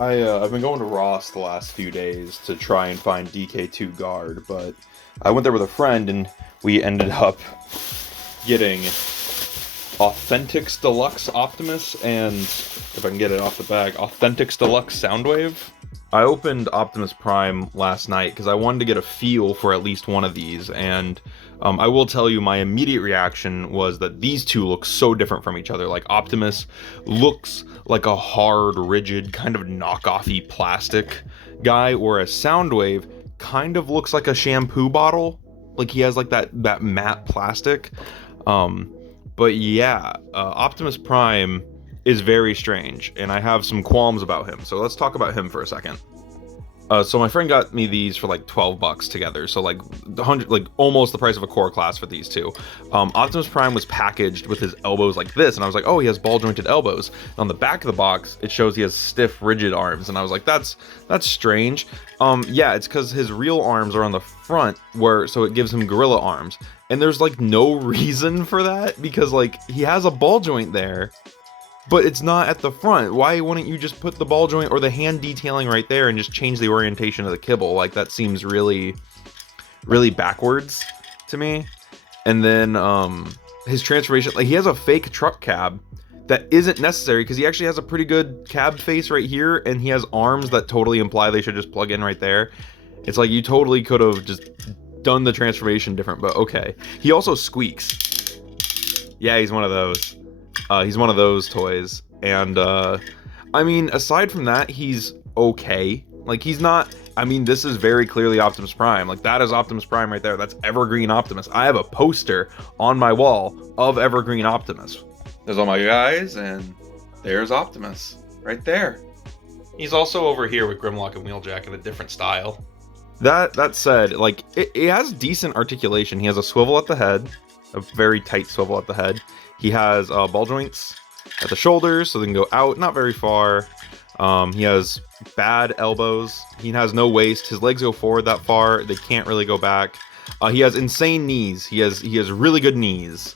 I've been going to Ross the last few days to try and find DK2 guard, but I went there with a friend and we ended up getting Authentics Deluxe Optimus and, if I can get it off the bag, Authentics Deluxe Soundwave. I opened Optimus Prime last night because I wanted to get a feel for at least one of these, and I will tell you my immediate reaction was that these two look so different from each other. Like, Optimus looks like a hard, rigid, kind of knockoffy plastic guy, whereas Soundwave kind of looks like a shampoo bottle. Like, he has like that matte plastic. But yeah, Optimus Prime is very strange, and I have some qualms about him. So let's talk about him for a second. So my friend got me these for like $12 together, so like almost the price of a core class for these two. Optimus Prime was packaged with his elbows like this, and I was like, oh, he has ball jointed elbows. And on the back of the box, it shows he has stiff, rigid arms, and I was like, that's strange. Yeah, it's because his real arms are on the front, so it gives him gorilla arms, and there's like no reason for that because like he has a ball joint there, but it's not at the front. Why wouldn't you just put the ball joint or the hand detailing right there and just change the orientation of the kibble? Like, that seems really, really backwards to me. And then his transformation, like, he has a fake truck cab that isn't necessary because he actually has a pretty good cab face right here, and he has arms that totally imply they should just plug in right there. It's like you totally could have just done the transformation different, but okay. He also squeaks. Yeah, he's one of those. He's one of those toys, and I mean, aside from that, he's okay. Like, he's not, I mean, this is very clearly Optimus Prime. Like, that is Optimus Prime right there. That's Evergreen Optimus. I have a poster on my wall of Evergreen Optimus. There's all my guys, and there's Optimus right there. He's also over here with Grimlock and Wheeljack in a different style. That said, like, it has decent articulation. He has a swivel at the head, a very tight swivel at the head. He has ball joints at the shoulders, so they can go out, not very far. He has bad elbows. He has no waist. His legs go forward that far. They can't really go back. He has insane knees. He has really good knees.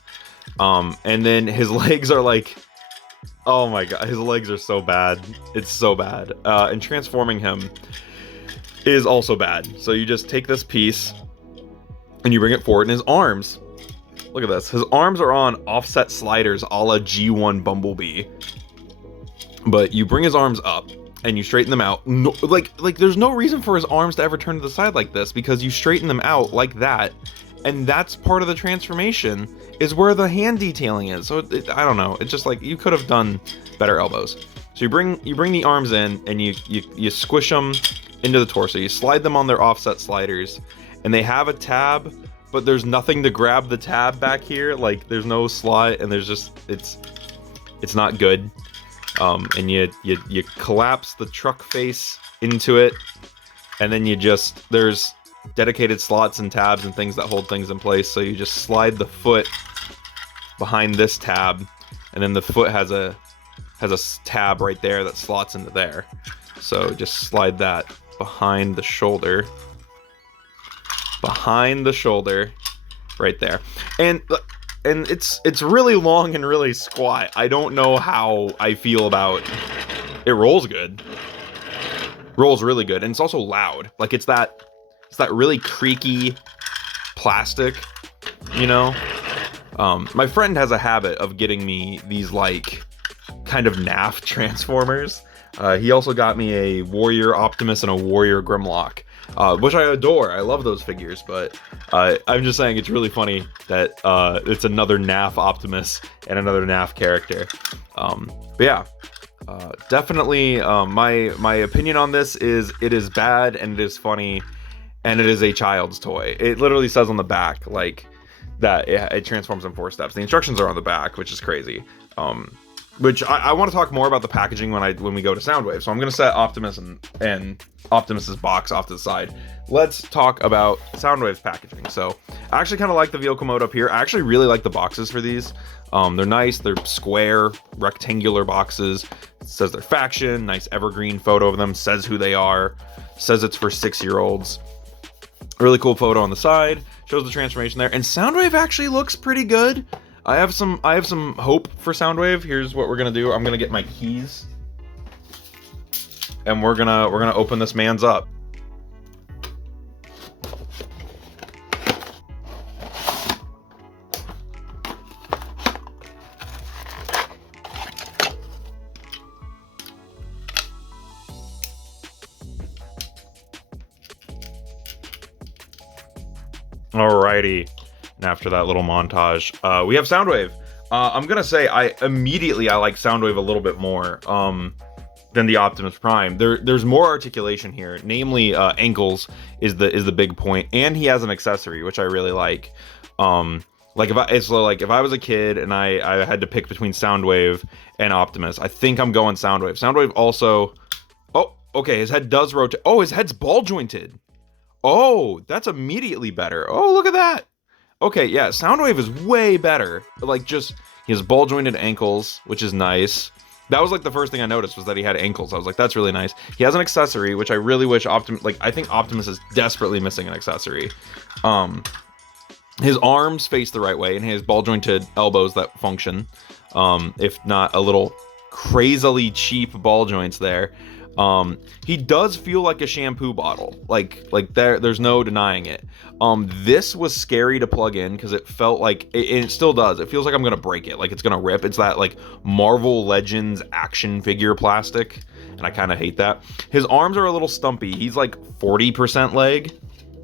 And then his legs are like, oh my god, his legs are so bad. It's so bad. And transforming him is also bad. So you just take this piece and you bring it forward, and his arms, look at this. His arms are on offset sliders a la G1 Bumblebee. But you bring his arms up and you straighten them out. No, like there's no reason for his arms to ever turn to the side like this, because you straighten them out like that. And that's part of the transformation, is where the hand detailing is. So I don't know. It's just like, you could have done better elbows. So you bring the arms in and you squish them into the torso. You slide them on their offset sliders, and they have a tab, but there's nothing to grab the tab back here. Like, there's no slide, and there's just, it's not good. And you collapse the truck face into it, and then there's dedicated slots and tabs and things that hold things in place. So you just slide the foot behind this tab, and then the foot has a tab right there that slots into there. So just slide that behind the shoulder right there, and it's really long and really squat. I don't know how I feel about it. Rolls good, rolls really good, and it's also loud. Like, it's that really creaky plastic, you know. My friend has a habit of getting me these like kind of naff transformers. He also got me a Warrior Optimus and a Warrior Grimlock, which I adore. I love those figures, but I'm just saying it's really funny that it's another NAF Optimus and another NAF character. But yeah, definitely my opinion on this is, it is bad, and it is funny, and it is a child's toy. It literally says on the back like that it transforms in 4 steps. The instructions are on the back, which is crazy. Which I want to talk more about the packaging when we go to Soundwave. So I'm going to set Optimus and Optimus's box off to the side. Let's talk about Soundwave's packaging. So I actually kind of like the vehicle mode up here. I actually really like the boxes for these. They're nice. They're square, rectangular boxes. It says their faction. Nice evergreen photo of them. Says who they are. Says it's for 6-year-olds. Really cool photo on the side. Shows the transformation there. And Soundwave actually looks pretty good. I have some hope for Soundwave. Here's what we're gonna do. I'm gonna get my keys. and we're gonna open this man's up. Alrighty, and after that little montage, we have Soundwave. I'm gonna say I like Soundwave a little bit more than the Optimus Prime. There's more articulation here, namely ankles is the big point, and he has an accessory which I really like. Like if I was a kid and I had to pick between Soundwave and Optimus, I think I'm going Soundwave. Soundwave also, oh okay, his head does rotate. Oh, his head's ball jointed. Oh, that's immediately better. Oh, look at that. Okay, yeah, Soundwave is way better. Like, just, he has ball-jointed ankles, which is nice. That was, like, the first thing I noticed was that he had ankles. I was like, that's really nice. He has an accessory, which I really wish Optimus... Like, I think Optimus is desperately missing an accessory. His arms face the right way, and he has ball-jointed elbows that function. If not a little crazily cheap ball joints there. He does feel like a shampoo bottle, like there's no denying it. This was scary to plug in because it felt like it still does. It feels like I'm gonna break it, like it's gonna rip. It's that like Marvel Legends action figure plastic, and I kind of hate that. His arms are a little stumpy. He's like 40% leg,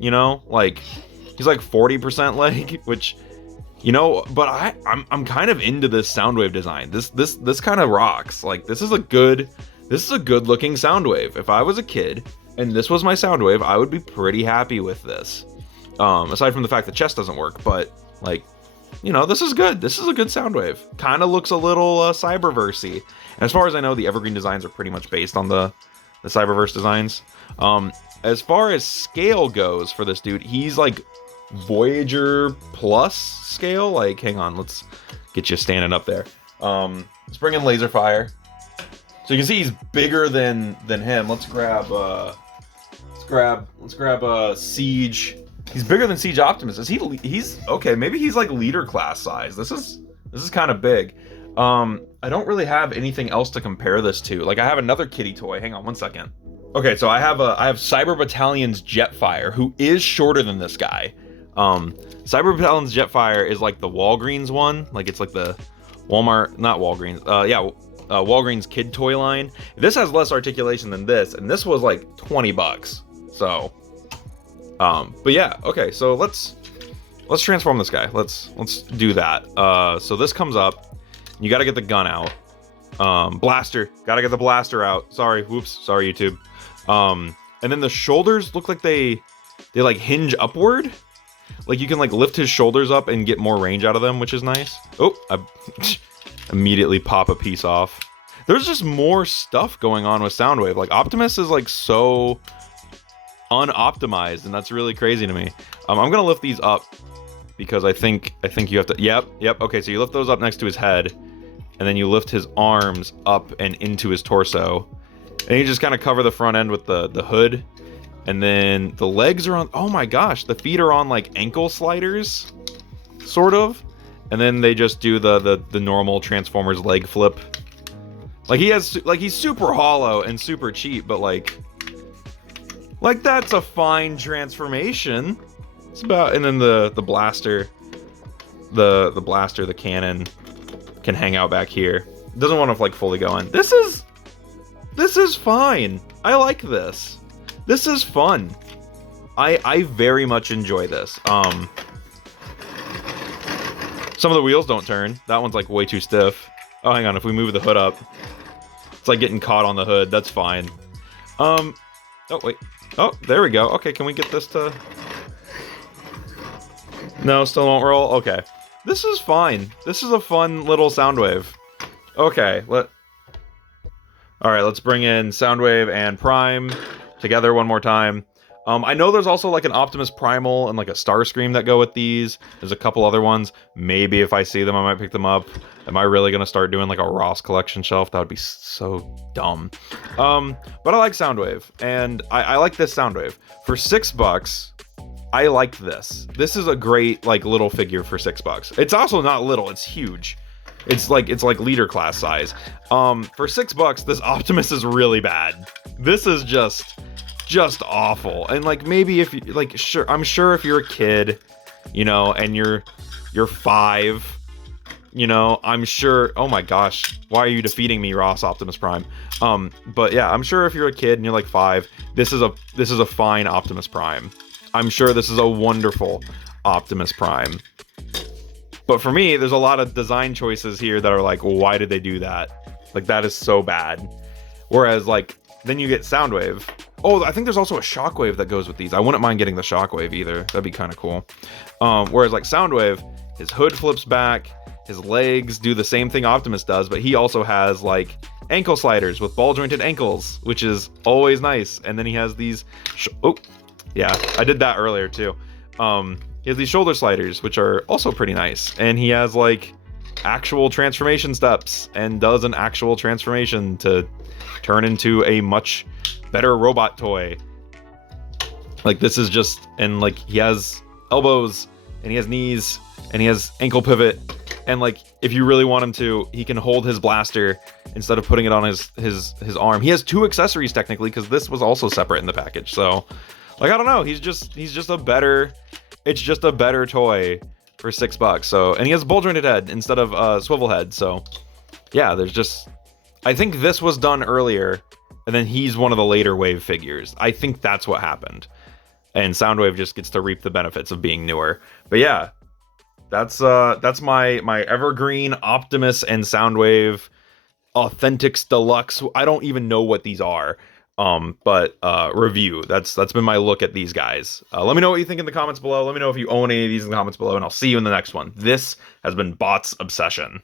you know, like he's like 40% leg, which, you know, but I'm kind of into this Soundwave design. This kind of rocks. Like this is a good looking Soundwave. If I was a kid and this was my Soundwave, I would be pretty happy with this. Aside from the fact the chest doesn't work, but like, you know, this is good. This is a good Soundwave. Kind of looks a little Cyberverse-y. And as far as I know, the Evergreen designs are pretty much based on the Cyberverse designs. As far as scale goes for this dude, he's like Voyager Plus scale. Like, hang on, let's get you standing up there. Let's bring in Laser Fire. So you can see he's bigger than him. Let's grab Siege. He's bigger than Siege Optimus. He's okay, maybe he's like leader class size. This is kind of big. I don't really have anything else to compare this to. Like I have another kitty toy. Hang on one second. Okay, so I have Cyber Battalion's Jetfire, who is shorter than this guy. Cyber Battalion's Jetfire is like the Walgreens one. Like it's like the Walmart, not Walgreens. Walgreens kid toy line. This has less articulation than this, and this was like $20. So, but yeah, okay. So let's transform this guy. Let's do that. So this comes up. You got to get the gun out. Blaster. Got to get the blaster out. Sorry. Whoops. Sorry, YouTube. And then the shoulders look like they like hinge upward. Like you can like lift his shoulders up and get more range out of them, which is nice. Oh, I immediately pop a piece off. There's just more stuff going on with Soundwave. Like Optimus is like so unoptimized, and that's really crazy to me. I'm gonna lift these up because I think you have to. Yep. Okay, so you lift those up next to his head, and then you lift his arms up and into his torso, and you just kind of cover the front end with the hood, and then the legs are on. Oh my gosh, the feet are on like ankle sliders, sort of. And then they just do the normal Transformers leg flip. Like he's super hollow and super cheap, but like that's a fine transformation. It's about, and then the blaster, the cannon can hang out back here. It doesn't want to like fully go in. This is fine. I like this. This is fun. I very much enjoy this. Some of the wheels don't turn. That one's like way too stiff. Oh, hang on. If we move the hood up, it's like getting caught on the hood. That's fine. Oh, wait. Oh, there we go. Okay, can we get this to... No, still won't roll? Okay. This is fine. This is a fun little Soundwave. Okay, Alright, let's bring in Soundwave and Prime together one more time. I know there's also like an Optimus Primal and like a Starscream that go with these. There's a couple other ones. Maybe if I see them, I might pick them up. Am I really going to start doing like a Ross collection shelf? That would be so dumb. But I like Soundwave, and I like this Soundwave. For $6, I liked this. This is a great like little figure for $6. It's also not little, it's huge. it's like leader class size. For $6, this Optimus is really bad. This is just awful. And like maybe if you like, sure, I'm sure if you're a kid, you know, and you're 5, you know, I'm sure. Oh my gosh, why are you defeating me, Ross Optimus Prime? But yeah, I'm sure if you're a kid and you're like 5, this is a fine Optimus Prime. I'm sure this is a wonderful Optimus Prime. But for me, there's a lot of design choices here that are like, well, why did they do that? Like, that is so bad. Whereas, like, then you get Soundwave. Oh, I think there's also a Shockwave that goes with these. I wouldn't mind getting the Shockwave either. That'd be kind of cool. Whereas, like, Soundwave, his hood flips back, his legs do the same thing Optimus does, but he also has, like, ankle sliders with ball-jointed ankles, which is always nice. And then he has these... Oh, yeah, I did that earlier, too. He has these shoulder sliders, which are also pretty nice. And he has, like, actual transformation steps and does an actual transformation to turn into a much better robot toy. Like, this is just... And, like, he has elbows, and he has knees, and he has ankle pivot. And, like, if you really want him to, he can hold his blaster instead of putting it on his arm. He has 2 accessories, technically, because this was also separate in the package. So, like, I don't know. He's just a better... It's just a better toy for $6. So, and he has a ball jointed head instead of swivel head. So, yeah, there's just... I think this was done earlier, and then he's one of the later wave figures. I think that's what happened. And Soundwave just gets to reap the benefits of being newer. But yeah, that's my Evergreen Optimus and Soundwave Authentics Deluxe. I don't even know what these are. But review. That's been my look at these guys. Let me know what you think in the comments below. Let me know if you own any of these in the comments below, and I'll see you in the next one. This has been Bot's Obsession.